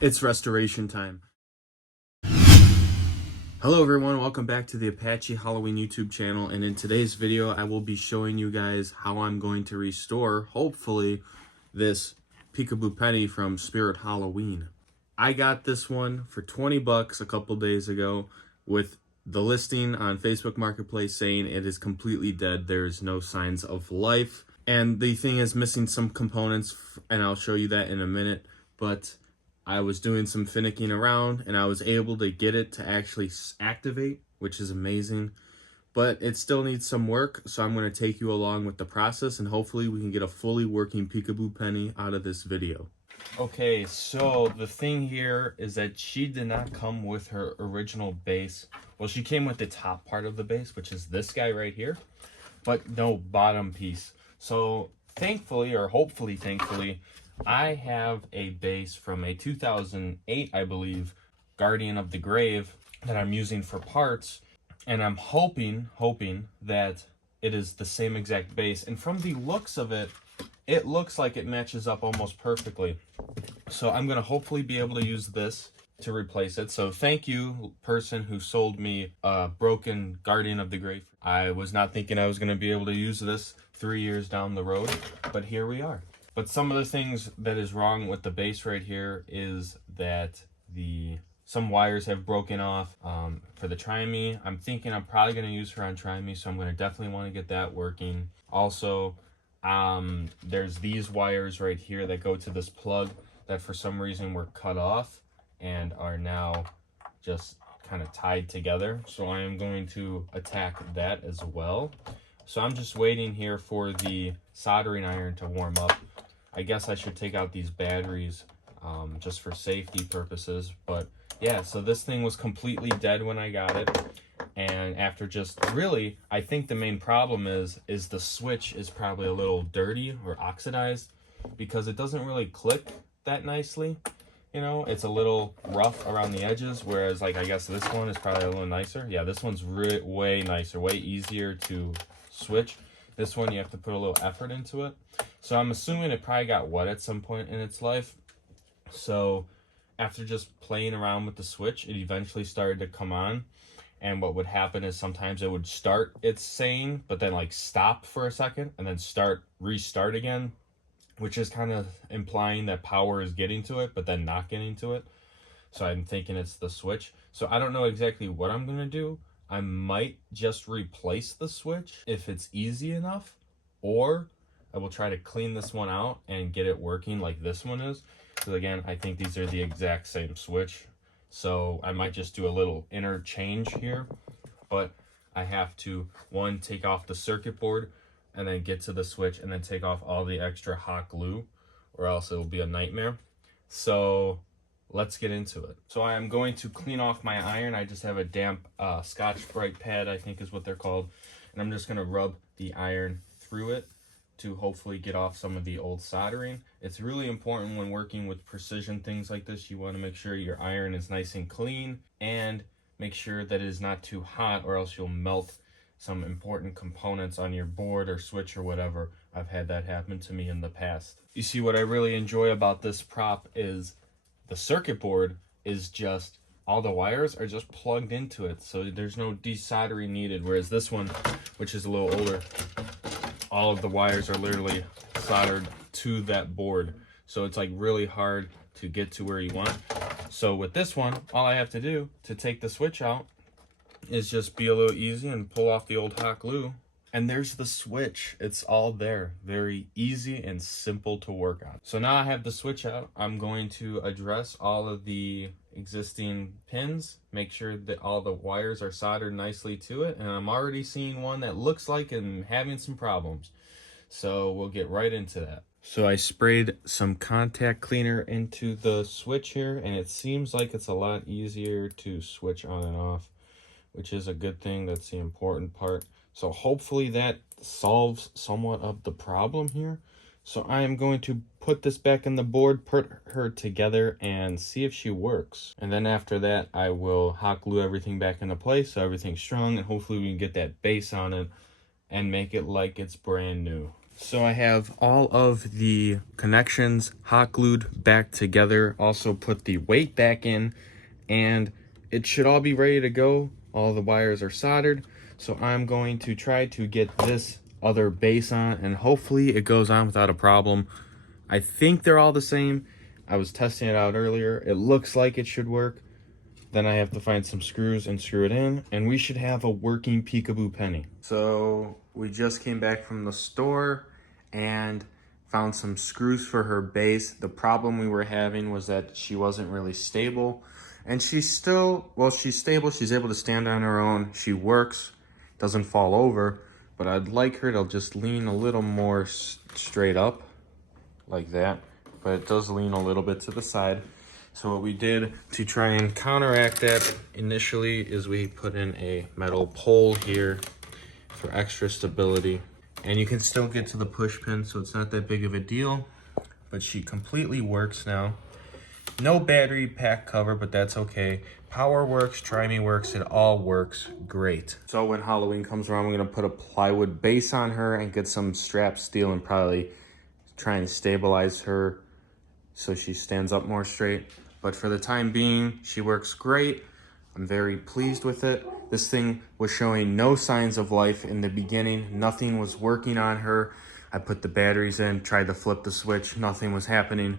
It's restoration time. Hello everyone, welcome back to the Apache Halloween YouTube channel, and in today's video I will be showing you guys how I'm going to restore, hopefully, this Peekaboo Penny from Spirit Halloween. I got this one for 20 bucks a couple days ago with the listing on Facebook Marketplace saying it is completely dead, there is no signs of life, and the thing is missing some components, and I'll show you that in a minute, but I was doing some finicking around and I was able to get it to actually activate, which is amazing, but it still needs some work. So I'm going to take you along with the process and hopefully we can get a fully working Peekaboo Penny out of this video. Okay, so the thing here is that she did not come with her original base. Well, she came with the top part of the base, which is this guy right here, but no bottom piece. So thankfully, or hopefully thankfully, I have a base from a 2008, I believe, Guardian of the Grave that I'm using for parts, and I'm hoping that it is the same exact base. And from the looks of it, it looks like it matches up almost perfectly. So I'm going to hopefully be able to use this to replace it. So thank you, person who sold me a broken Guardian of the Grave. I was not thinking I was going to be able to use this 3 years down the road, but here we are. But some of the things that is wrong with the base right here is that some wires have broken off for the Try Me. I'm thinking I'm probably going to use her on Try Me, so I'm going to definitely want to get that working. Also, there's these wires right here that go to this plug that for some reason were cut off and are now just kind of tied together. So I am going to attack that as well. So I'm just waiting here for the soldering iron to warm up. I guess I should take out these batteries just for safety purposes. But yeah, so this thing was completely dead when I got it. And after just really, I think the main problem is the switch is probably a little dirty or oxidized because it doesn't really click that nicely. You know, it's a little rough around the edges, whereas like I guess this one is probably a little nicer. Yeah, this one's way nicer, way easier to switch. This one you have to put a little effort into it. So I'm assuming it probably got wet at some point in its life. So after just playing around with the switch, it eventually started to come on. And what would happen is sometimes it would start its saying, but then like stop for a second and then restart again, which is kind of implying that power is getting to it, but then not getting to it. So I'm thinking it's the switch. So I don't know exactly what I'm going to do. I might just replace the switch if it's easy enough, or I will try to clean this one out and get it working like this one is. So again, I think these are the exact same switch. So I might just do a little interchange here, but I have to, one, take off the circuit board and then get to the switch and then take off all the extra hot glue, or else it will be a nightmare. So let's get into it. So I am going to clean off my iron. I just have a damp Scotch-Brite pad, I think is what they're called. And I'm just gonna rub the iron through it to hopefully get off some of the old soldering. It's really important when working with precision things like this. You wanna make sure your iron is nice and clean and make sure that it is not too hot, or else you'll melt some important components on your board or switch or whatever. I've had that happen to me in the past. You see, what I really enjoy about this prop is the circuit board is just, all the wires are just plugged into it, so there's no desoldering needed, whereas this one, which is a little older, all of the wires are literally soldered to that board, so it's like really hard to get to where you want. So with this one, all I have to do to take the switch out is just be a little easy and pull off the old hot glue, and there's the switch. It's all there. Very easy and simple to work on. So now I have the switch out. I'm going to address all of the existing pins, make sure that all the wires are soldered nicely to it, and I'm already seeing one that looks like I'm having some problems. So we'll get right into that. So I sprayed some contact cleaner into the switch here, and it seems like it's a lot easier to switch on and off, which is a good thing. That's the important part. So hopefully that solves somewhat of the problem here. So I am going to put this back in the board, put her together, and see if she works. And then after that, I will hot glue everything back into place so everything's strong, and hopefully we can get that base on it and make it like it's brand new. So I have all of the connections hot glued back together, also put the weight back in, and it should all be ready to go. All the wires are soldered. So I'm going to try to get this other base on, and hopefully it goes on without a problem. I think they're all the same. I was testing it out earlier. It looks like it should work. Then I have to find some screws and screw it in, and we should have a working Peekaboo Penny. So we just came back from the store and found some screws for her base. The problem we were having was that she wasn't really stable, and she's still, well, she's stable. She's able to stand on her own. She works, doesn't fall over, but I'd like her to just lean a little more straight up like that, but it does lean a little bit to the side. So what we did to try and counteract that initially is we put in a metal pole here for extra stability. And you can still get to the push pin, so it's not that big of a deal. But she completely works now. No battery pack cover, but that's okay. Power works, Try-Me works, it all works great. So when Halloween comes around, we're gonna put a plywood base on her and get some strap steel and probably try and stabilize her so she stands up more straight. But for the time being, she works great. I'm very pleased with it. This thing was showing no signs of life in the beginning. Nothing was working on her. I put the batteries in, tried to flip the switch, nothing was happening.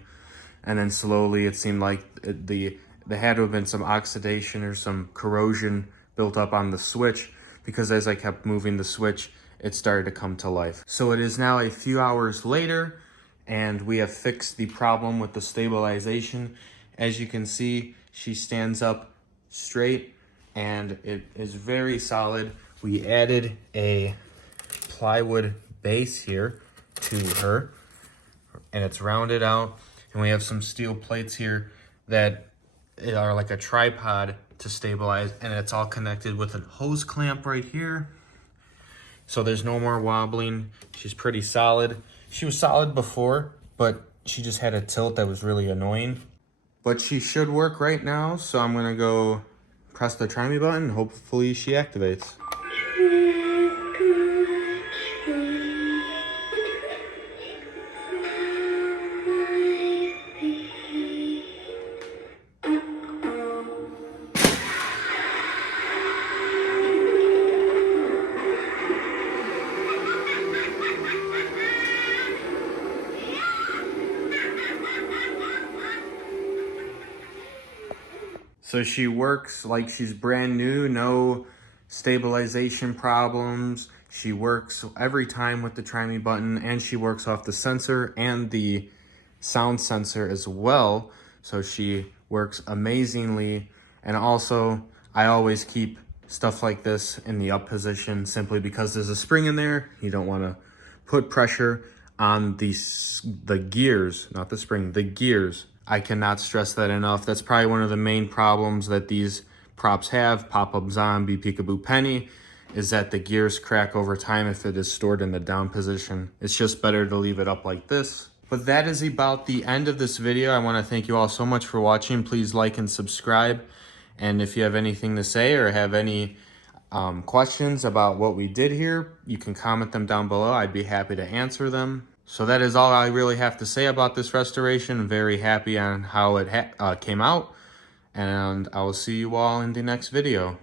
And then slowly it seemed like there had to have been some oxidation or some corrosion built up on the switch, because as I kept moving the switch, it started to come to life. So it is now a few hours later, and we have fixed the problem with the stabilization. As you can see, she stands up straight and it is very solid. We added a plywood base here to her, and it's rounded out, and we have some steel plates here that are like a tripod to stabilize, and it's all connected with a hose clamp right here. So there's no more wobbling. She's pretty solid. She was solid before, but she just had a tilt that was really annoying. But she should work right now, so I'm gonna go press the Try-Me button. Hopefully she activates. So she works like she's brand new, no stabilization problems. She works every time with the Try-Me button, and she works off the sensor and the sound sensor as well. So she works amazingly. And also, I always keep stuff like this in the up position simply because there's a spring in there. You don't want to put pressure on the gears, not the spring, the gears. I cannot stress that enough. That's probably one of the main problems that these props have, Pop-Up Zombie, Peekaboo Penny, is that the gears crack over time if it is stored in the down position. It's just better to leave it up like this. But that is about the end of this video. I want to thank you all so much for watching. Please like and subscribe. And if you have anything to say or have any questions about what we did here, you can comment them down below. I'd be happy to answer them. So that is all I really have to say about this restoration. I'm very happy on how it came out. And I will see you all in the next video.